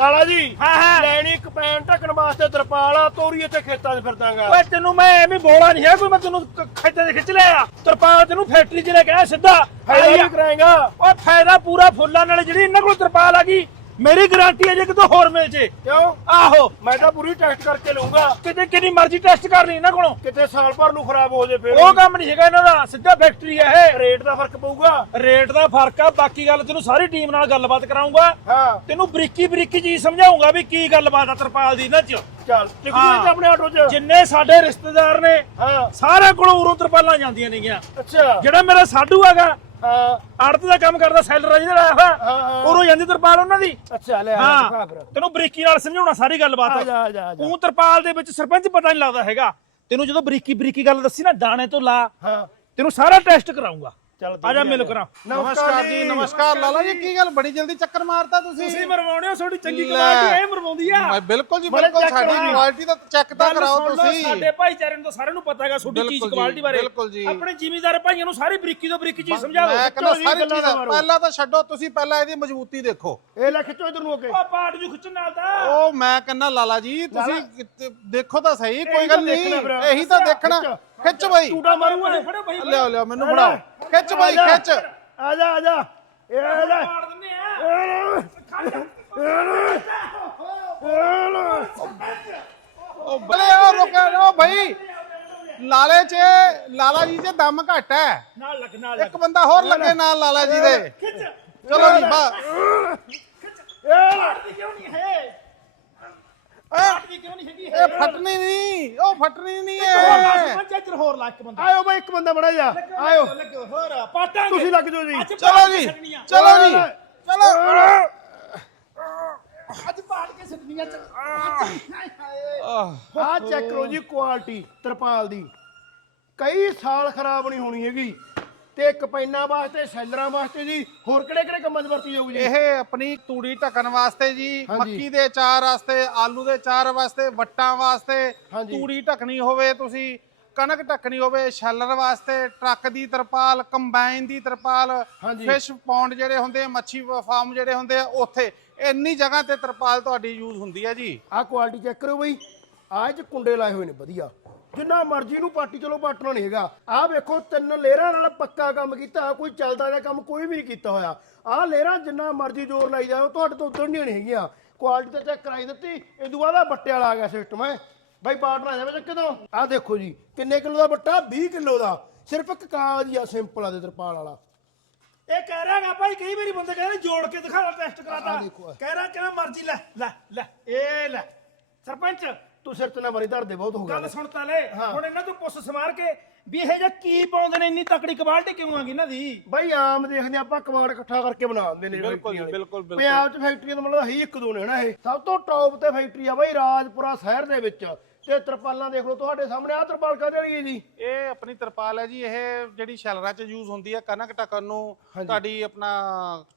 ਲਾਲਾ ਜੀ ਹਾਂ, ਹਾਂ। ਲੈਣੀ ਇੱਕ ਪੈਣ ਢੱਕਣ ਵਾਸਤੇ ਤਰਪਾਲ ਆ ਤੋਰੀ ਇੱਥੇ ਖੇਤਾਂ 'ਚ ਫਿਰਦਾਗਾ। ਓਏ ਤੈਨੂੰ ਮੈਂ ਐਵੇਂ ਬੋਲਾ ਨਹੀਂ ਹੈ ਕੋਈ ਮੈਂ ਤੈਨੂੰ ਕ- ਖਿੱਚ ਦੇ ਖਿੱਚ ਲਿਆ। ਤਰਪਾਲ ਤੈਨੂੰ ਫੈਕਟਰੀ 'ਚ ਲੈ ਕੇ ਆਇਆ ਸਿੱਧਾ। ਫਾਇਦਾ ਵੀ ਕਰਾਏਗਾ। ਓਏ ਫਾਇਦਾ ਪੂਰਾ ਫੁੱਲਾਂ ਨਾਲ ਜਿਹੜੀ ਇਹਨਾਂ ਕੋਲ ਤਰਪਾਲ ਆ ਗਈ। ਮੇਰੀ ਗਾਰੰਟੀ ਹੈ ਜੇ ਕਿਤੋਂ ਹੋਰ ਮਿਲ ਜੇ। ਕਿਉਂ? ਆਹੋ। ਮੈਂ ਤਾਂ ਪੂਰੀ ਟੈਸਟ ਕਰਕੇ ਲਊਂਗਾ। ਕਿਤੇ ਕਿੰਨੀ ਮਰਜ਼ੀ ਟੈਸਟ ਕਰ ਲਈ ਇਹਨਾਂ ਕੋਲੋਂ। ਕਿਤੇ ਸਾਲ ਭਰ ਨੂੰ ਖਰਾਬ ਹੋ ਜੇ ਫਿਰ। ਉਹ ਕੰਮ ਨਹੀਂ ਹੈਗਾ ਇਹਨਾਂ ਦਾ। ਸਿੱਧਾ ਫੈਕਟਰੀ ਹੈ ਇਹ। ਰੇਟ ਦਾ ਫ਼ਰਕ ਪਊਗਾ। ਰੇਟ ਦਾ ਫ਼ਰਕ ਆ। ਬਾਕੀ ਗੱਲ ਤੈਨੂੰ ਸਾਰੀ ਟੀਮ ਨਾਲ ਗੱਲਬਾਤ ਕਰਾਉਂਗਾ ਹਾਂ। ਤੈਨੂੰ ਬਰੀਕੀ ਬਰੀਕੀ ਚੀਜ਼ ਸਮਝਾਉਂਗਾ ਵੀ ਕੀ ਗੱਲਬਾਤ ਆ ਤਰਪਾਲ ਦੀ ਇਹਨਾਂ 'ਚ। ਚੱਲ ਟਿਕੂ ਹਾਂ। ਆਪਣੇ ਆਟੋ 'ਚ। ਜਿੰਨੇ ਸਾਡੇ ਰਿਸ਼ਤੇਦਾਰ ਨੇ ਹਾਂ। ਸਾਰੇ ਕੋਲੋਂ ਉਰੋਂ ਤਰਪਾਲਾਂ ਜਾਂਦੀਆਂ ਨੇਗੀਆਂ। ਅੱਛਾ। ਜਿਹੜਾ ਮੇਰਾ ਸਾਡੂ ਹੈਗਾ ਆੜਤ ਦਾ ਕੰਮ ਕਰਦਾ ਸੈਲਰ ਜਿਹੜਾ ਆਇਆ ਹੋਇਆ। ਹਾਂ, ਹਾਂ। ਉਰੋਂ ਜਾਂਦੀ ਤਰਪਾਲ ਉਹਨਾਂ ਦੀ। ਅੱਛਾ ਲੈ ਆ ਦਿਖਾ ਹਾਂ ਫਿਰ। ਤੈਨੂੰ ਬਰੀਕੀ ਨਾਲ ਸਮਝਾਉਣਾ ਸਾਰੀ ਆ ਗੱਲਬਾਤ ਜਾ ਆ ਜਾ ਆ ਜਾ। ਤੂੰ ਤਰਪਾਲ ਦੇ ਵਿੱਚ ਸਰਪੰਚ ਪਤਾ ਨਹੀਂ ਲੱਗਦਾ ਹੈਗਾ। ਤੈਨੂੰ ਜਦੋਂ ਬਰੀਕੀ ਬਰੀਕੀ ਗੱਲ ਦੱਸੀ ਨਾ ਦਾਣੇ ਤੋਂ ਲਾ। ਹਾਂ। ਤੈਨੂੰ ਸਾਰਾ ਟੈਸਟ ਕਰਾਉਂਗਾ ਚੱਲ ਆ ਜਾ ਮਿਲ ਕਰਾਂ ਨਮਸਕਾਰ ਜੀ ਨਮਸਕਾਰ। ਲਾਲਾ ਜੀ ਕੀ ਗੱਲ ਬੜੀ ਜਲਦੀ ਚੱਕਰ ਮਾਰਤਾ ਤੁਸੀਂ? ਤੁਸੀਂ ਮਰਵਾਉਣੇ ਹੋ ਤੁਹਾਡੀ ਚੰਗੀ। ਕੁਆਲਿਟੀ ਇਹ ਮਰਵਾਉਂਦੀ ਆ। ਮੈਂ ਬਿਲਕੁਲ ਜੀ ਬਿਲਕੁਲ ਸਾਡੀ। ਕੁਆਲਿਟੀ ਦਾ ਚੈੱਕ ਤਾਂ ਕਰਾਓ ਤੁਸੀਂ। ਸਾਡੇ ਭਾਈਚਾਰੇ ਨੂੰ ਤਾਂ ਸਾਰਿਆਂ ਨੂੰ ਪਤਾ ਹੈਗਾ ਤੁਹਾਡੀ ਚੀਜ਼ ਕੁਆਲਿਟੀ ਬਾਰੇ। ਬਿਲਕੁਲ ਜੀ। ਆਪਣੇ ਜ਼ਿਮੀਦਾਰ ਭਾਈਆਂ ਨੂੰ ਸਾਰੀ ਬਰੀਕੀ ਤੋਂ ਬਰੀਕੀ ਚੀਜ਼ ਸਮਝਾ ਦਿਓ ਮੈਂ ਕਹਿੰਦਾ ਸਾਰੀ ਗੱਲਾਂ ਚੀਜ਼ਾਂ। ਪਹਿਲਾਂ ਤਾਂ ਛੱਡੋ ਤੁਸੀਂ ਪਹਿਲਾਂ ਇਹਦੀ ਮਜ਼ਬੂਤੀ ਦੇਖੋ। ਇਹ ਲੈ ਖਿੱਚੋ ਇਧਰ ਨੂੰ ਕੇ। ਉਹ ਪਾਟ ਜੂ ਖਿੱਚਣ ਨਾਲ ਤਾਂ। ਉਹ ਮੈਂ ਕਹਿੰਦਾ ਲਾਲਾ ਜੀ ਤੁਸੀਂ ਦੇਖੋ ਤਾਂ ਸਹੀ ਕੋਈ ਗੱਲ ਨਹੀਂ। ਇਹੀ ਤਾਂ ਦੇਖਣਾ। ਖਿੱਚ ਬਾਈ। ਟੂਟਾ ਮਾਰੂਗਾ ਫੜੋ ਭਾਈ ਲਿਆਓ ਲਿਆਓ ਮੈਨੂੰ ਫੜਾਓ। ਖਿੱਚ ਬਾਈ ਆ ਜਾ। ਖਿੱਚ। ਆ ਜਾ ਆ ਜਾ। ਇਹ ਲੈ ਪਾੜ ਦਿੰਨੇ ਆ। ਉਹ ਬਲੇ ਉਹ ਰੁਕਿਆ ਉਹ ਭਾਈ ਲਾਲੇ 'ਚ ਲਾਲਾ ਜੀ 'ਚ ਦਮ ਘੱਟ ਹੈ ਨਾਲ ਲੱਗ ਨਾਲ ਇੱਕ ਬੰਦਾ ਹੋਰ ਲੱਗੇ ਨਾਲ ਲਾਲਾ ਜੀ ਦੇ। ਖਿੱਚ। ਚਲੋ ਜੀ ਬਾ ਪਾੜਦੀ ਕਿਉਂ ਨਹੀਂ ਹੈ? ਪਾੜਦੀ ਕਿਉਂ ਨਹੀਂ ਹੈਗੀ ਇਹ? ਫਟਣੀ ਨਹੀਂ ਉਹ ਫਟਣੀ ਨਹੀਂ ਹੈ ਇੱਧਰ ਹੋਰ ਲਾ ਇੱਕ ਬੰਦਾ। ਆਇਓ ਬਈ ਇੱਕ ਬੰਦਾ ਬੜਾ ਜਾ। ਆਇਓ। ਲੱਗੋ ਹੋਰ ਪਾਟਾਂਗੇ। ਤੁਸੀਂ ਲੱਗ ਜਾਓ ਜੀ। ਚਲੋ ਜੀ। ਚਲੋ ਜੀ। ਚਲੋ। ਅੱਜ ਪਾੜ ਕੇ ਛੱਡਣੀਆਂ ਚ ਆਹ, ਆਹ ਚੈੱਕ ਕਰੋ ਜੀ ਕੁਆਲਿਟੀ ਤਰਪਾਲ ਦੀ। ਕਈ ਸਾਲ ਖਰਾਬ ਨਹੀਂ ਹੋਣੀ ਹੈਗੀ। ਤੇ ਇੱਕ ਪੈਨਾਂ ਵਾਸਤੇ ਸੈਲਰਾਂ ਵਾਸਤੇ ਜੀ ਹੋਰ ਕਿਹੜੇ ਕਿਹੜੇ ਕੰਮਾਂ 'ਚ ਵਰਤੀ ਜਾਊਗੀ ਜੀ ਇਹ ਆਪਣੀ ਤੂੜੀ ਢੱਕਣ ਵਾਸਤੇ ਜੀ ਹਾਂਜੀ। ਮੱਕੀ ਦੇ ਚਾਰ ਵਾਸਤੇ ਆਲੂ ਦੇ ਚਾਰ ਵਾਸਤੇ ਵੱਟਾਂ ਵਾਸਤੇ ਹਾਂਜੀ। ਤੂੜੀ ਢੱਕਣੀ ਹੋਵੇ ਤੁਸੀਂ ਕਣਕ ਢੱਕਣੀ ਹੋਵੇ ਛੱਲਰ ਵਾਸਤੇ ਟਰੱਕ ਦੀ ਤਰਪਾਲ ਕੰਬਾਈਨ ਦੀ ਤਰਪਾਲ ਹਾਂਜੀ। ਫਿਸ਼ ਪੌਂਡ ਜਿਹੜੇ ਹੁੰਦੇ ਆ ਮੱਛੀ ਫਾਰਮ ਜਿਹੜੇ ਹੁੰਦੇ ਆ ਉੱਥੇ ਇੰਨੀ ਜਗ੍ਹਾ ਤੇ ਤਰਪਾਲ ਤੁਹਾਡੀ ਯੂਜ਼ ਹੁੰਦੀ ਹੈ ਜੀ ਆਹ ਕੁਆਲਿਟੀ ਚੈੱਕ ਕਰੋ ਬਈ ਆਹ 'ਚ ਕੁੰਡੇ ਲਾਏ ਹੋਏ ਨੇ ਵਧੀਆ ਜਿੰਨਾ ਮਰਜ਼ੀ ਨੂੰ ਪਾਟੀ ਚਲੋ ਪਾਟਣਾ ਨਹੀਂ ਹੈਗਾ। ਆਹ ਵੇਖੋ ਤਿੰਨ ਲੇਅਰਾਂ ਨਾਲ ਪੱਕਾ ਕੰਮ ਕੀਤਾ ਕੋਈ ਚੱਲਦਾ ਜਿਹਾ ਕੰਮ ਕੋਈ ਵੀ ਨਹੀਂ ਕੀਤਾ ਹੋਇਆ। ਆਹ ਲੇਅਰਾਂ ਜਿੰਨਾ ਮਰਜ਼ੀ ਜ਼ੋਰ ਲਾਈ ਜਾਓ ਤੁਹਾਡੇ ਤੋਂ ਉਤਰਨੀਆਂ ਨਹੀਂ ਹੈਗੀਆਂ। ਕੁਆਲਿਟੀ ਤਾਂ ਚੈੱਕ ਕਰਾਈ ਦਿੱਤੀ ਇਹ ਤੋਂ ਬਾਅਦ ਬੱਟੇ ਵਾਲਾ ਆ ਗਿਆ ਸਿਸਟਮ ਹੈ। ਬਾਈ ਪਾਟਣਾ ਜਾਵੇ ਤੋਂ। ਆਹ ਦੇਖੋ ਜੀ ਕਿੰਨੇ ਕਿਲੋ ਦਾ ਬੱਟਾ? 20 ਕਿਲੋ ਦਾ। ਸਿਰਫ ਇੱਕ ਕਾਗਜ਼ ਹੀ ਆ ਸਿੰਪਲ ਆ ਦੇ ਤਰਪਾਲ ਵਾਲਾ। ਇਹ ਕਹਿ ਰਿਹਾਗਾ ਭਾਈ ਕਈ ਵਾਰੀ ਬੰਦੇ ਕਹਿੰਦੇ ਜੋੜ ਕੇ ਦਿਖਾ ਲੈ ਟੈਸਟ ਕਰਾਤਾ। ਆਹ ਦੇਖੋ, ਆਹ। ਕਹਿ ਰਿਹਾ ਕਿਵੇਂ ਮਰਜ਼ੀ ਲੈ ਲੈ ਲੈ ਇਹ ਲੈ। ਸਰਪੰਚ ਤੂੰ ਸਿਰ ਤੇ ਨਾ ਮਰੀ ਧਰਦੇ ਬਹੁਤ ਹੋ ਗੱਲ ਗਿਆ ਸੁਣ ਤਾਂ ਲੈ ਹਾਂ। ਹੁਣ ਇਹਨਾਂ ਤੋਂ ਪੁੱਛ ਸਮਾਰ ਕੇ ਵੀ ਇਹ ਜਿਹਾ ਕੀ ਪਾਉਂਦੇ ਨੇ ਇੰਨੀ ਤਕੜੀ ਕੁਆਲਿਟੀ ਕਿਉਂ ਆ ਗਈ ਇਹਨਾਂ ਦੀ? ਬਾਈ ਆਮ ਦੇਖਦੇ ਆਪਾਂ ਕਬਾੜ ਇਕੱਠਾ ਕਰਕੇ ਬਣਾ ਦਿੰਦੇ ਨੇ ਬਿਲਕੁਲ। ਬਿਲਕੁਲ, ਬਿਲਕੁਲ। ਪੰਜਾਬ 'ਚ ਫੈਕਟਰੀਆਂ ਦਾ ਮਤਲਬ ਹੈ ਹੀ ਇੱਕ ਦੋ ਨੇ ਹਨਾ ਇਹ? ਸਭ ਤੋਂ ਟੌਪ ਤੇ ਫੈਕਟਰੀ ਆ ਬਾਈ ਰਾਜਪੁਰਾ ਸ਼ਹਿਰ ਦੇ ਵਿੱਚ। ਤੇ ਤਰਪਾਲਾਂ ਦੇਖ ਲਓ ਤੁਹਾਡੇ ਸਾਹਮਣੇ ਆ ਤਰਪਾਲ ਕਾਹਦੇ ਵਾਲੀ ਹੈ ਜੀ? ਇਹ ਆਪਣੀ ਤਰਪਾਲ ਹੈ ਜੀ ਇਹ ਜਿਹੜੀ ਸ਼ੈਲਰਾਂ 'ਚ ਯੂਜ਼ ਹੁੰਦੀ ਹੈ ਕਣਕ ਢੱਕਣ ਨੂੰ ਤੁਹਾਡੀ ਆਪਣਾ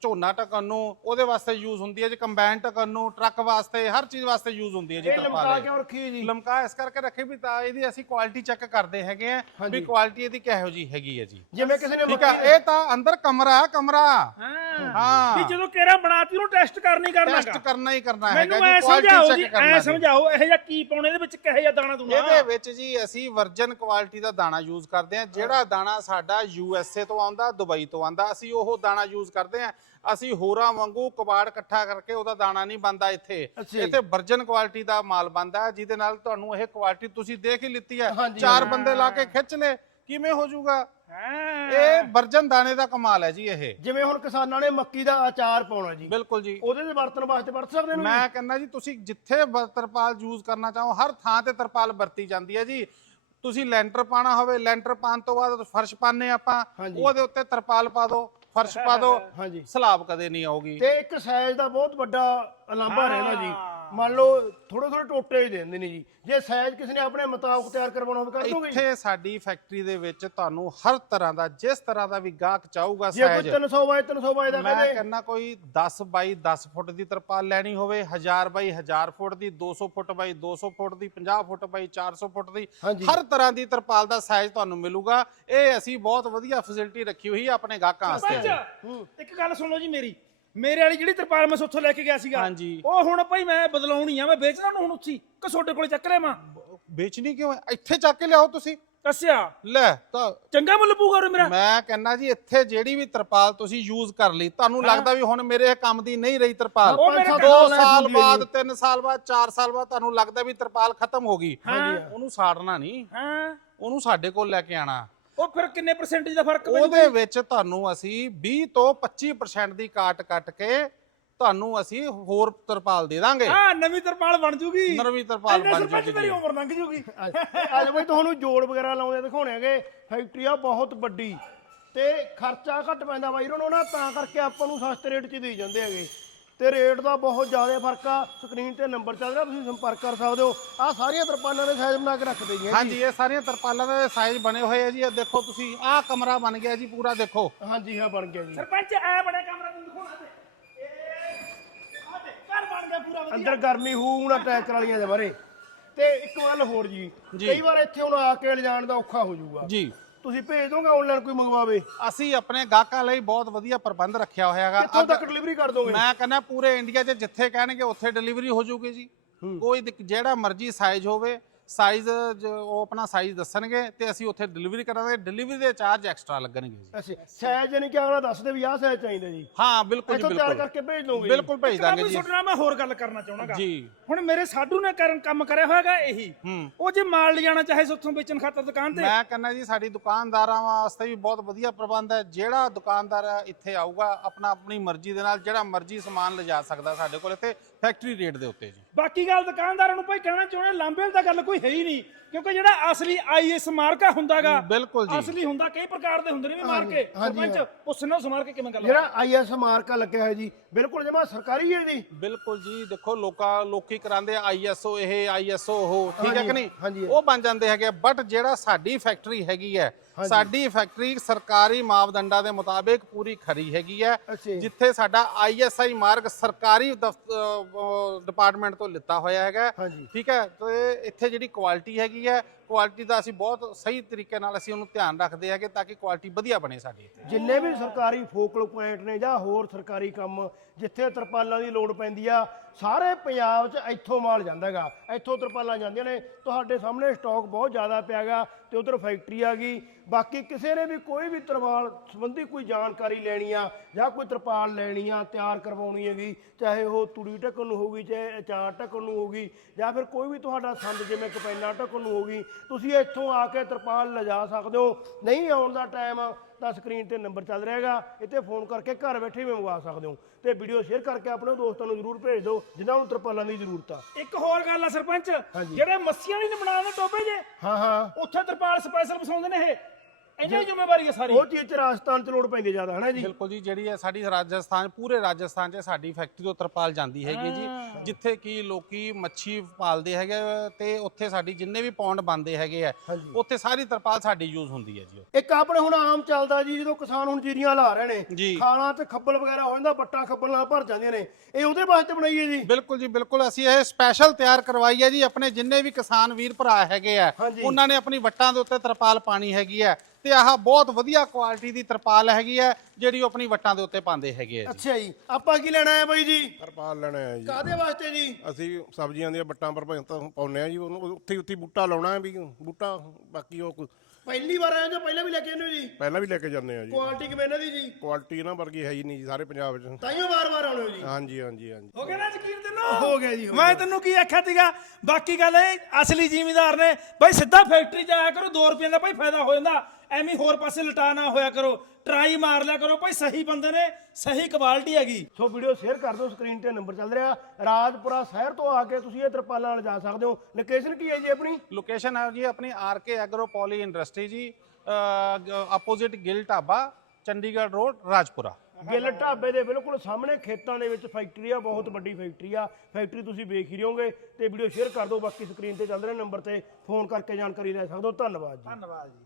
ਝੋਨਾ ਢੱਕਣ ਨੂੰ ਉਹਦੇ ਵਾਸਤੇ ਯੂਜ਼ ਹੁੰਦੀ ਹੈ ਜੀ ਕੰਬਾਈਨ ਢੱਕਣ ਨੂੰ ਟਰੱਕ ਵਾਸਤੇ ਹਰ ਚੀਜ਼ ਵਾਸਤੇ ਯੂਜ਼ ਹੁੰਦੀ ਹੈ ਜੀ ਇਹ ਲਮਕਾ ਤਰਪਾਲ ਕੇ ਰੱਖੀ ਹੈ ਜੀ? ਲਮਕਾ ਇਸ ਕਰਕੇ ਰੱਖੀ ਵੀ ਤਾਂ ਇਹਦੀ ਅਸੀਂ ਕੁਆਲਿਟੀ ਚੈੱਕ ਕਰਦੇ ਹੈਗੇ ਆ ਵੀ ਕੁਆਲਿਟੀ ਇਹਦੀ ਕਿਹੋ ਜੀ ਹੈਗੀ ਹੈ ਜੀ? ਜਿਵੇਂ ਕਿਸੇ ਨੇ ਠੀਕ ਆ ਇਹ ਤਾਂ ਅੰਦਰ ਕਮਰਾ ਹੈ, ਕਮਰਾ। ਹਾਂ। ਹਾਂ। ਵੀ ਜਦੋਂ ਕਿਹੜਾ ਬਣਾਤੀ ਉਹਨੂੰ ਟੈਸਟ ਕਰਨੀ ਕਰਨਾ ਟੈਸਟ ਕਰਨਾ ਹੀ ਕਰਨਾ ਹੈਗਾ ਜੀ ਸਮਝਾਓ ਕੁਆਲਿਟੀ ਜੀ ਚੈੱਕ ਕਰਨਾ ਐ ਜੀ। ਸਮਝਾਓ ਇਹ ਜਿਹਾ ਕੀ ਪਾਉਣੇ ਇਹਦੇ ਵਿੱਚ ਕਿਹੋ ਜਿਹਾ ਦਾਣਾ ਦੂਣਾ? ਇਹਦੇ ਵਿੱਚ ਜੀ ਅਸੀਂ ਵਰਜਨ ਕੁਆਲਿਟੀ ਦਾ ਦਾਣਾ ਯੂਜ਼ ਕਰਦੇ ਹਾਂ। ਜਿਹੜਾ ਦਾਣਾ ਸਾਡਾ ਯੂ ਐਸ ਏ ਤੋਂ ਆਉਂਦਾ ਦੁਬਈ ਤੋਂ ਆਉਂਦਾ ਅਸੀਂ ਉਹ ਦਾਣਾ ਯੂਜ਼ ਕਰਦੇ ਹਾਂ। ਅਸੀਂ ਹੋਰਾਂ ਵਾਂਗੂ ਕਬਾੜ ਇਕੱਠਾ ਕਰਕੇ ਉਹਦਾ ਦਾਣਾ ਨਹੀਂ ਬੰਦਾ ਇੱਥੇ। ਜੀ। ਇੱਥੇ ਵਰਜਨ ਕੁਆਲਿਟੀ ਦਾ ਮਾਲ ਬੰਦਾ ਜਿਹਦੇ ਨਾਲ ਤੁਹਾਨੂੰ ਇਹ ਕੁਆਲਿਟੀ ਤੁਸੀਂ ਦੇਖ ਹੀ ਲਿੱਤੀ ਹੈ। ਚਾਰ ਬੰਦੇ ਲਾ ਕੇ ਖਿੱਚ ਲੇ ਕਿਵੇਂ ਹੋ ਜਾਊਗਾ? ਹਾਂ। ਇਹ ਵਰਜਨ ਦਾਣੇ ਦਾ ਕਮਾਲ ਹੈ ਜੀ ਇਹ। ਜਿਵੇਂ ਹੁਣ ਕਿਸਾਨਾਂ ਨੇ ਮੱਕੀ ਦਾ ਅਚਾਰ ਪਾਉਣਾ ਜੀ। ਬਿਲਕੁਲ ਜੀ। ਉਹਦੇ ਦੇ ਵਰਤਣ ਵਾਸਤੇ ਵਰਤ ਸਕਦੇ ਨੇ ਮੈਂ ਕਹਿੰਦਾ ਜੀ ਤੁਸੀਂ ਜਿੱਥੇ ਬ- ਤਰਪਾਲ ਯੂਜ਼ ਕਰਨਾ ਚਾਹੋ ਹਰ ਥਾਂ ਤੇ ਤਰਪਾਲ ਵਰਤੀ ਜਾਂਦੀ ਹੈ ਜੀ। ਤੁਸੀਂ ਲੈਂਟਰ ਪਾਣਾ ਹੋਵੇ ਲੈਂਟਰ ਪਾਣ ਤੋਂ ਬਾਅਦ ਫਰਸ਼ ਪਾਣੇ ਆਪਾਂ ਹਾਂਜੀ। ਉਹਦੇ ਉੱਤੇ ਤਰਪਾਲ ਪਾ ਦਿਓ ਫਰਸ਼ ਪਾ ਦਿਓ ਹਾਂਜੀ। ਸਲਾਬ ਕਦੇ ਨਹੀਂ ਆਊਗੀ। ਤੇ ਇੱਕ ਸਾਈਜ਼ ਦਾ ਬਹੁਤ ਵੱਡਾ ਅਲਾਂਭਾ ਰਹਿਣਾ ਜੀ। ਮੰਨ ਲਓ ਥੋੜੇ ਥੋੜੇ ਟੋਟੇ ਹੀ ਦੇ ਦਿੰਦੇ ਨੇ ਜੀ। ਜੇ ਸਾਈਜ਼ ਕਿਸੇ ਨੇ ਆਪਣੇ ਮੁਤਾਬਕ ਤਿਆਰ ਕਰਵਾਉਣਾ ਹੋਵੇ ਕਰ ਦੋਗੇ ਇੱਥੇ ਸਾਡੀ ਫੈਕਟਰੀ ਦੇ ਵਿੱਚ ਤੁਹਾਨੂੰ ਹਰ ਤਰ੍ਹਾਂ ਦਾ ਜਿਸ ਤਰ੍ਹਾਂ ਦਾ ਵੀ ਗਾਹਕ ਚਾਹੂਗਾ ਜੇ ਕੋਈ ਸਾਈਜ਼ 300 ਬਾਈ 300 ਬਾਈ ਦਾ ਮੈਂ ਕਹਿੰਦੇ ਕਹਿੰਦਾ ਕੋਈ 10 ਬਾਈ 10 ਫੁੱਟ ਦੀ ਤਰਪਾਲ ਲੈਣੀ ਹੋਵੇ 1000 ਬਾਈ 1000 ਫੁੱਟ ਦੀ 200 ਫੁੱਟ ਬਾਈ 200 ਫੁੱਟ ਦੀ 50 ਫੁੱਟ ਬਾਈ 400 ਫੁੱਟ ਦੀ ਹਾਂਜੀ। ਹਰ ਤਰ੍ਹਾਂ ਦੀ ਤਰਪਾਲ ਦਾ ਸਾਈਜ਼ ਤੁਹਾਨੂੰ ਮਿਲੂਗਾ। ਇਹ ਅਸੀਂ ਬਹੁਤ ਵਧੀਆ ਫੈਸਿਲਿਟੀ ਰੱਖੀ ਹੋਈ ਹੈ ਆਪਣੇ ਗਾਹਕਾਂ ਵਾਸਤੇ। ਸਰਪੰਚ ਇੱਕ ਗੱਲ ਸੁਣ ਲਓ ਜੀ ਮੇਰੀ। ਮੇਰੇ ਵਾਲੀ ਜਿਹੜੀ ਤਰਪਾਲ ਮੈਂ ਉੱਥੋਂ ਲੈ ਕੇ ਗਿਆ ਸੀਗਾ ਹਾਂਜੀ। ਉਹ ਹੁਣ ਭਾਈ ਮੈਂ ਬਦਲਾਉਣੀ ਆ ਮੈਂ ਵੇਚਣਾ ਨੂੰ ਹੁਣ ਉੱਥੀ ਕਿ ਤੁਹਾਡੇ ਕੋਲੇ ਚੱਕ ਲਿਆਵਾਂ ਵੇਚਣੀ ਕਿਉਂ ਹੈ ਇੱਥੇ ਚੱਕ ਕੇ ਲਿਆਓ ਤੁਸੀਂ। ਦੱਸਿਆ? ਲੈ ਤਾਂ ਚੰਗਾ ਮੁੱਲ ਪੂਗਾ ਉਰੇ ਮੇਰਾ। ਮੈਂ ਕਹਿੰਨਾ ਜੀ ਇੱਥੇ ਜਿਹੜੀ ਵੀ ਤਰਪਾਲ ਤੁਸੀਂ ਯੂਜ਼ ਕਰ ਲਈ ਤੁਹਾਨੂੰ ਲੱਗਦਾ ਵੀ ਹੁਣ ਮੇਰੇ ਇਹ ਕੰਮ ਦੀ ਨਹੀਂ ਰਹੀ ਤਰਪਾਲ। ਉਹ ਮੇਰੇ ਪੰਜ ਦੋ ਸੱਤ ਸਾਲ ਹੁੰਦੀ ਹੈ ਬਾਅਦ ਜੀ। 3 ਸਾਲ ਬਾਅਦ 4 ਸਾਲ ਬਾਅਦ ਤੁਹਾਨੂੰ ਲੱਗਦਾ ਵੀ ਤਰਪਾਲ ਖਤਮ ਹੋ ਗਈ। ਹਾਂ। ਉਹਨੂੰ ਸਾੜਨਾ ਨਹੀਂ। ਹਾਂ। ਉਹਨੂੰ ਸਾਡੇ ਕੋਲ ਲੈ ਕੇ ਆਣਾ। ਉਹ ਫਿਰ ਕਿੰਨੇ ਪਰਸੈਂਟੇਜ ਦਾ ਫ਼ਰਕ ਪੈ ਉਹਦੇ ਵਿੱਚ ਤੁਹਾਨੂੰ ਅਸੀਂ 20 ਤੋਂ 25% ਦੀ ਕਾਟ ਕੱਟ ਕੇ ਤੁਹਾਨੂੰ ਅਸੀਂ ਹੋਰ ਤਰਪਾਲ ਦੇ ਦਾਂਗੇ। ਹਾਂ ਨਵੀਂ ਤਰਪਾਲ ਬਣ ਜੂਗੀ। ਨਵੀਂ ਤਰਪਾਲ ਇੰਨੇ ਬਣ ਸਰਪੰਚ ਮੇਰੀ। ਉਮਰ ਲੰਘ ਜੂਗੀ। ਅੱਜ ਬਈ ਤੁਹਾਨੂੰ ਜੋੜ ਵਗੈਰਾ ਲਾਉਂਦੇ ਦਿਖਾਉਣੇ ਹੈਗੇ। ਫੈਕਟਰੀ ਆ ਬਹੁਤ ਵੱਡੀ ਤੇ ਖਰਚਾ ਘੱਟ ਪੈਂਦਾ ਬਾਈ ਉਹਨਾਂ ਤਾਂ ਕਰਕੇ ਆਪਾਂ ਨੂੰ ਸਸਤੇ ਰੇਟ 'ਚ ਹੀ ਦੇਈ ਜਾਂਦੇ ਹੈਗੇ। ਤੇ ਰੇਟ ਦਾ ਬਹੁਤ ਜ਼ਿਆਦਾ ਫ਼ਰਕ ਆ। ਸਕਰੀਨ ਤੇ ਨੰਬਰ ਚੱਲ ਰਿਹਾ ਤੁਸੀਂ ਸੰਪਰਕ ਕਰ ਸਕਦੇ ਹੋ। ਆ ਸਾਰੀਆਂ ਤਰਪਾਲਾਂ ਦੇ ਸਾਈਜ਼ ਬਣਾ ਕੇ ਰੱਖਦੇ ਜੀ। ਹਾਂਜੀ ਇਹ ਸਾਰੀਆਂ ਤਰਪਾਲਾਂ ਦੇ ਸਾਈਜ਼ ਬਣੇ ਹੋਏ ਆ ਜੀ। ਇਹ ਦੇਖੋ ਤੁਸੀਂ ਆਹ ਕਮਰਾ ਬਣ ਗਿਆ ਜੀ ਪੂਰਾ ਦੇਖੋ। ਹਾਂਜੀ ਹਾਂ ਬਣ ਗਿਆ ਜੀ। ਸਰਪੰਚ ਐ ਬੜਾ ਕਮਰਾ ਤੈਨੂੰ ਦਿਖਾਉਣਾ ਤੇ। ਇਹ ਆ ਦੇ ਘਰ ਬਣ ਗਿਆ ਪੂਰਾ ਵਧੀਆ। ਅੰਦਰ ਗਰਮੀ ਹੂ ਨਾ ਟੈਂਕਰ ਵਾਲੀਆਂ ਦੇ ਬਾਰੇ। ਤੇ ਇੱਕ ਗੱਲ ਹੋਰ ਜੀ ਜੀ। ਕਈ ਵਾਰ ਇੱਥੇ ਹੁਣ ਆ ਕੇ ਲਿਜਾਣ ਦਾ ਔਖਾ ਹੋ ਜਾਊਗਾ। ਜੀ। ਤੁਸੀਂ ਭੇਜ ਦੋਗੇ ਆਨਲਾਈਨ ਕੋਈ ਮੰਗਵਾਵੇ? ਅਸੀਂ ਆਪਣੇ ਗਾਹਕਾਂ ਲਈ ਬਹੁਤ ਵਧੀਆ ਪ੍ਰਬੰਧ ਰੱਖਿਆ ਹੋਇਆ ਹੈਗਾ। ਕਿੱਥੋਂ ਤੱਕ ਡਿਲੀਵਰੀ ਕਰ ਦੋਗੇ? ਮੈਂ ਕਹਿੰਦਾ ਪੂਰੇ ਇੰਡੀਆ 'ਚ ਜਿੱਥੇ ਕਹਿਣਗੇ ਉੱਥੇ ਡਿਲੀਵਰੀ ਹੋ ਜਾਊਗੀ ਜੀ। ਕੋਈ ਦਿੱਕ- ਜਿਹੜਾ ਮਰਜ਼ੀ ਸਾਈਜ਼ ਹੋਵੇ ਸਾਈਜ਼ ਉਹ ਆਪਣਾ ਸਾਈਜ਼ ਦੱਸਣਗੇ ਤੇ ਅਸੀਂ ਉੱਥੇ ਡਿਲੀਵਰੀ ਕਰਾਂਗੇ। ਡਿਲੀਵਰੀ ਦੇ ਚਾਰਜ ਐਕਸਟਰਾ ਲੱਗਣਗੇ ਜੀ। ਅੱਛਾ ਸਾਈਜ਼ ਜਾਨੀ ਕਿ ਅਗਲਾ ਦੱਸ ਦੇ ਵੀ ਆਹ ਸਾਈਜ਼ ਚਾਹੀਦਾ ਜੀ। ਹਾਂ ਬਿਲਕੁਲ ਜੀ ਇੱਥੋਂ ਤਿਆਰ ਬਿਲਕੁਲ। ਕਰਕੇ ਭੇਜ ਦੋਗੇ ਬਿਲਕੁਲ ਭੇਜ ਦਾਂਗੇ ਜੀ। ਨਾਲ ਮੈਂ ਹੋਰ ਗੱਲ ਕਰਨਾ ਚਾਹਣਾਗਾ ਜੀ। ਹੁਣ ਮੇਰੇ ਸਾਡੂ ਨੇ ਕਰਨ ਕੰਮ ਕਰਿਆ ਹੋਇਆਗਾ ਇਹੀ। ਹੂੰ। ਉਹ ਜੇ ਮਾਲ ਲਿਜਾਣਾ ਚਾਹੇ ਉੱਥੋਂ ਵੇਚਣ ਖਾਤਰ ਦੁਕਾਨ ਤੇ। ਮੈਂ ਕਹਿੰਦਾ ਜੀ ਸਾਡੀ ਦੁਕਾਨਦਾਰਾਂ ਵਾਸਤੇ ਵੀ ਬਹੁਤ ਵਧੀਆ ਪ੍ਰਬੰਧ ਹੈ। ਜਿਹੜਾ ਦੁਕਾਨਦਾਰ ਇੱਥੇ ਆਊਗਾ ਆਪਣਾ ਆਪਣੀ ਮਰਜ਼ੀ ਦੇ ਨਾਲ ਜਿਹੜਾ ਮਰਜ਼ੀ ਸਮਾਨ ਲਿਜਾ ਸਕਦਾ ਸਾਡੇ ਕੋਲ ਇੱਥੇ ਫੈਕਟਰੀ ਰੇਟ ਦੇ ਉੱਤੇ ਜੀ। ਬਾਕੀ ਗੱਲ ਦੁਕਾਨਦਾਰਾਂ ਨੂੰ ਭਾਈ ਕਹਿਣਾ ਚਾਹੁੰਦੇ ਲਾਂਬੇਲ ਦਾ ਗੱਲ ਕੋਈ ਹੈ ਹੀ ਨਹੀਂ ਕਿਉਂਕਿ ਜਿਹੜਾ ਅਸਲੀ ਆਈਐਸ ਮਾਰਕਾ ਹੁੰਦਾਗਾ ਬਿਲਕੁਲ ਜੀ। ਅਸਲੀ ਹੁੰਦਾ ਕਈ ਪ੍ਰਕਾਰ ਦੇ ਹੁੰਦੇ ਨੇ ਵੀ ਮਾਰ ਕੇ ਹਾਂਜੀ, ਸਰਪੰਚ ਉਸ ਨਾਲ ਸਮਾਰ ਕੇ ਕਿਵੇਂ ਗੱਲ ਜਿਹੜਾ ਆਈਐਸ ਮਾਰਕਾ ਲੱਗਿਆ ਹੋਇਆ ਜੀ ਬਿਲਕੁਲ ਜਮਾ ਸਰਕਾਰੀ ਹੈ ਜੀ। ਬਿਲਕੁਲ ਜੀ ਦੇਖੋ ਲੋਕਾਂ ਲੋਕੀ ਕਰਾਉਂਦੇ ਆਈਐਸਓ ਇਹ ਆਈਐਸਓ ਉਹ ਠੀਕ ਹੈ ਕਿ ਨਹੀਂ। ਉਹ ਬਣ ਜਾਂਦੇ ਹੈਗੇ ਬਟ ਜਿਹੜਾ ਸਾਡੀ ਫੈਕਟਰੀ ਹੈਗੀ ਹੈ ਸਾਡੀ ਫੈਕਟਰੀ ਸਰਕਾਰੀ ਮਾਪਦੰਡਾਂ ਦੇ ਮੁਤਾਬਿਕ ਪੂਰੀ ਖਰੀ ਹੈਗੀ ਹੈ। ਜਿੱਥੇ ਸਾਡਾ ਆਈਐਸਆਈ ਮਾਰਕ ਸਰਕਾਰੀ ਡਿਪਾਰਟਮੈਂਟ ਤੋਂ ਲਿੱਤਾ ਹੋਇਆ ਹੈਗਾ। ਠੀਕ ਹੈ ਤੇ ਇੱਥੇ ਜਿਹੜੀ ਕੁਆਲਿਟੀ ਹੈਗੀ ਹੈ ਕੁਆਲਿਟੀ ਦਾ ਅਸੀਂ ਬਹੁਤ ਸਹੀ ਤਰੀਕੇ ਨਾਲ ਅਸੀਂ ਉਹਨੂੰ ਧਿਆਨ ਰੱਖਦੇ ਹੈਗੇ ਤਾਂ ਕਿ ਕੁਆਲਿਟੀ ਵਧੀਆ ਬਣੇ ਸਾਡੀ ਇੱਥੇ। ਜਿੰਨੇ ਵੀ ਸਰਕਾਰੀ ਫੋਕਲ ਪੁਆਇੰਟ ਨੇ ਜਾਂ ਹੋਰ ਸਰਕਾਰੀ ਕੰਮ, ਜਿੱਥੇ ਤਰਪਾਲਾਂ ਦੀ ਲੋੜ ਪੈਂਦੀ ਆ, ਸਾਰੇ ਪੰਜਾਬ 'ਚ ਇੱਥੋਂ ਮਾਲ ਜਾਂਦਾ ਹੈਗਾ। ਇੱਥੋਂ ਤਰਪਾਲਾਂ ਜਾਂਦੀਆਂ ਨੇ। ਤੁਹਾਡੇ ਸਾਹਮਣੇ ਸਟਾਕ ਬਹੁਤ ਜ਼ਿਆਦਾ ਪਿਆ ਹੈਗਾ ਤੇ ਉਧਰ ਫੈਕਟਰੀ ਆ ਗਈ। ਬਾਕੀ ਕਿਸੇ ਨੇ ਵੀ ਕੋਈ ਵੀ ਤਰਪਾਲ ਸੰਬੰਧੀ ਕੋਈ ਜਾਣਕਾਰੀ ਲੈਣੀ ਆ ਜਾਂ ਕੋਈ ਤਰਪਾਲ ਲੈਣੀ ਆ, ਤਿਆਰ ਕਰਵਾਉਣੀ ਹੈਗੀ, ਚਾਹੇ ਉਹ ਤੂੜੀ ਢੱਕਣ ਨੂੰ ਹੋਊਗੀ, ਚਾਹੇ ਅਚਾਰ ਢੱਕਣ ਨੂੰ ਹੋਊਗੀ, ਜਾਂ ਫਿਰ ਕੋਈ ਵੀ ਤੁਹਾਡਾ ਸੰਦ ਜਿਵੇਂ ਕਪੈਨਾ ਢੱਕਣ ਨੂੰ ਹੋਊਗੀ ਤੁਸੀਂ ਇੱਥੋਂ ਆ ਕੇ ਤਰਪਾਲ ਲਿਜਾ ਸਕਦੇ ਹੋ। ਨਹੀਂ ਆਉਣ ਦਾ ਟਾਈਮ ਤਾਂ ਸਕਰੀਨ ਤੇ ਨੰਬਰ ਚੱਲ ਰਿਹਾ ਹੈਗਾ। ਇੱਥੇ ਫੋਨ ਕਰਕੇ ਘਰ ਬੈਠੇ ਵੀ ਮੰਗਵਾ ਸਕਦੇ ਹੋ। ਤੇ ਵੀਡੀਓ ਸ਼ੇਅਰ ਕਰਕੇ ਆਪਣੇ ਦੋਸਤਾਂ ਨੂੰ ਜਰੂਰ ਭੇਜ ਦਿਓ ਜਿਨ੍ਹਾਂ ਨੂੰ ਤਰਪਾਲਾਂ ਦੀ ਜ਼ਰੂਰਤ ਆ। ਇੱਕ ਹੋਰ ਗੱਲ ਆ ਸਰਪੰਚ। ਜਿਹੜੇ ਮੱਸੀਆਂ ਨਹੀਂ ਬਣਾਉਂਦੇ ਟੋਬੇ ਜੇ ਹਾਂ ਹਾਂ। ਉੱਥੇ ਤਰਪਾਲ ਸਪੈਸ਼ਲ ਵਸਾਉਂਦੇ ਨੇ ਇਹ। ਇਹਨਾਂ ਦੀ ਜ਼ਿੰਮੇਵਾਰੀ ਹੈ ਸਾਰੀ। ਉਹ ਚੀਜ਼ ਚ ਰਾਜਸਥਾਨ ਚ ਲੋੜ ਪੈਂਦੀ ਜ਼ਿਆਦਾ ਹਨਾ ਜੀ? ਬਿਲਕੁਲ ਜੀ ਜਿਹੜੀ ਹੈ ਸਾਡੀ ਰਾਜਸਥਾਨ ਪੂਰੇ ਰਾਜਸਥਾਨ 'ਚ ਸਾਡੀ ਫੈਕਟਰੀ ਤੋਂ ਤਰਪਾਲ ਜਾਂਦੀ ਹੈਗੀ ਜੀ। ਜਿੱਥੇ ਕਿ ਲੋਕੀ ਮੱਛੀ ਪਾਲਦੇ ਹੈਗੇ ਤੇ ਉੱਥੇ ਸਾਡੀ ਜਿੰਨੇ ਵੀ ਪੌਂਡ ਬੰਦੇ ਹੈਗੇ ਆ। ਉੱਥੇ ਸਾਰੀ ਤਰਪਾਲ ਸਾਡੀ ਯੂਜ਼ ਹੁੰਦੀ ਹੈ ਜੀ। ਇੱਕ ਆਪਣੇ ਹੁਣ ਆਮ ਚੱਲਦਾ ਜੀ ਜਦੋਂ ਕਿਸਾਨ ਹੁਣ ਜੀਰੀਆਂ ਲਾ ਰਹੇ ਨੇ। ਖਾਲਾਂ ਤੇ ਖੱਬਲ ਵਗੈਰਾ ਹੋ ਜਾਂਦਾ ਬੱਟਾਂ ਖੱਬਲ ਨਾਲ ਭਰ ਜਾਂਦੀਆਂ ਨੇ। ਇਹ ਉਹਦੇ ਵਾਸਤੇ ਬਣਾਈ ਹੈ ਜੀ? ਬਿਲਕੁਲ ਜੀ ਬਿਲਕੁਲ। ਅਸੀਂ ਇਹ ਸਪੈਸ਼ਲ ਤਿਆਰ ਕਰਵਾਈ ਹੈ ਜੀ ਆਪਣੇ ਜਿੰਨੇ ਵੀ ਕਿਸਾਨ ਵੀਰ ਭਰਾ ਹੈਗੇ ਆ। ਉਹਨਾਂ ਨੇ ਆਪਣੀ ਵੱਟਾਂ ਦੇ ਉੱਤੇ ਤਰਪਾਲ ਪਾਣੀ ਹੈਗੀ ਹੈ ਤੇ ਆਹ ਬਹੁਤ ਵਧੀਆ ਕੁਆਲਿਟੀ ਦੀ ਤਰਪਾਲ ਹੈਗੀ ਹੈ ਜਿਹੜੀ ਉਹ ਆਪਣੀ ਵੱਟਾਂ ਦੇ ਉੱਤੇ ਪਾਉਂਦੇ ਹੈਗੇ ਆ ਜੀ। ਅੱਛਾ ਜੀ। ਆਪਾਂ ਕੀ ਲੈਣਾ ਹੈ ਬਾਈ ਜੀ? ਤਰਪਾਲ ਲੈਣਾ ਹੈ ਜੀ। ਕਾਦੇ ਵਾਸਤੇ ਜੀ? ਅਸੀਂ ਸਬਜ਼ੀਆਂ ਦੀਆਂ ਬੱਟਾਂ ਪਰ ਪਾਉਂਦੇ ਆ ਜੀ ਉਹਨੂੰ ਉੱਥੇ ਉੱਥੇ ਬੂਟਾ ਲਾਉਣਾ ਹੈ ਵੀ ਬੂਟਾ ਬਾਕੀ ਉਹ ਕੋਈ- ਪਹਿਲੀ ਵਾਰ ਆਏ ਜਾਂ ਪਹਿਲਾਂ ਵੀ ਲੈ ਕੇ ਆਏ ਹੋ ਜੀ? ਪਹਿਲਾਂ ਵੀ ਲੈ ਕੇ ਜਾਂਦੇ ਆ ਜੀ। ਕੁਆਲਿਟੀ ਕਿਵੇਂ ਇਹਨਾਂ ਦੀ ਜੀ? ਕੁਆਲਿਟੀ ਇਹਨਾਂ ਵਰਗੀ ਹੈ ਹੀ ਨਹੀਂ ਜੀ ਸਾਰੇ ਪੰਜਾਬ 'ਚ। ਤਾਈਓ ਵਾਰ-ਵਾਰ ਆਉਣੇ ਹੋ ਜੀ? ਹਾਂਜੀ ਹਾਂਜੀ ਹਾਂਜੀ। ਹੋ ਗਿਆ ਨਾ ਯਕੀਨ ਤੈਨੂੰ? ਹੋ ਗਿਆ ਜੀ, ਹੋ ਮੈਂ ਤੈਨੂੰ ਕੀ ਆਖਿਆ ਸੀਗਾ? ਬਾਕੀ ਗੱਲ ਇਹ ਅਸਲੀ ਜ਼ਿਮੀਦਾਰ ਨੇ ਬਾਈ ਸਿੱਧਾ ਫੈਕਟਰੀ ਜਾਇਆ ਕਰੋ 2 ਰੁਪਏ ਦਾ ਭਾਈ ਫਾਇਦਾ ਹੋ ਜਾਂਦਾ। ਐਵੇਂ ਹੋਰ ਪਾਸੇ ਲਟਾ ਨਾ ਹੋਇਆ ਕਰੋ ਟਰਾਈ ਮਾਰ ਲਿਆ ਕਰੋ। ਭਾਈ ਸਹੀ ਬੰਦੇ ਨੇ ਸਹੀ ਕੁਆਲਿਟੀ ਹੈਗੀ। ਸੋ ਵੀਡੀਓ ਸ਼ੇਅਰ ਕਰ ਦਿਓ ਸਕਰੀਨ ਤੇ ਨੰਬਰ ਚੱਲ ਰਿਹਾ। ਰਾਜਪੁਰਾ ਸ਼ਹਿਰ ਤੋਂ ਆ ਕੇ ਤੁਸੀਂ ਇਹ ਤਰਪਾਲਾਂ ਨਾਲ ਜਾ ਸਕਦੇ ਹੋ। ਲੋਕੇਸ਼ਨ ਕੀ ਹੈ ਜੀ ਆਪਣੀ? ਲੋਕੇਸ਼ਨ ਹੈ ਜੀ ਆਪਣੀ ਆਰਕੇ ਐਗਰੋ ਪੋਲੀ ਇੰਡਸਟਰੀ ਜੀ ਆਪੋਜ਼ਿਟ ਗਿਲ ਢਾਬਾ ਚੰਡੀਗੜ੍ਹ ਰੋਡ ਰਾਜਪੁਰਾ। ਗਿੱਲ ਢਾਬੇ ਦੇ ਬਿਲਕੁਲ ਸਾਹਮਣੇ ਖੇਤਾਂ ਦੇ ਵਿੱਚ ਫੈਕਟਰੀ ਆ ਬਹੁਤ ਵੱਡੀ ਫੈਕਟਰੀ ਆ। ਫੈਕਟਰੀ ਤੁਸੀਂ ਵੇਖ ਹੀ ਰਹੋਗੇ ਤੇ ਵੀਡੀਓ ਸ਼ੇਅਰ ਕਰ ਦਿਓ ਬਾਕੀ ਸਕਰੀਨ ਤੇ ਚੱਲ ਰਹੇ ਨੰਬਰ ਤੇ। ਫੋਨ ਕਰਕੇ ਜਾਣਕਾਰੀ ਲੈ ਸਕਦੇ ਹੋ। ਧੰਨਵਾਦ ਜੀ। ਧੰਨਵਾਦ ਜੀ।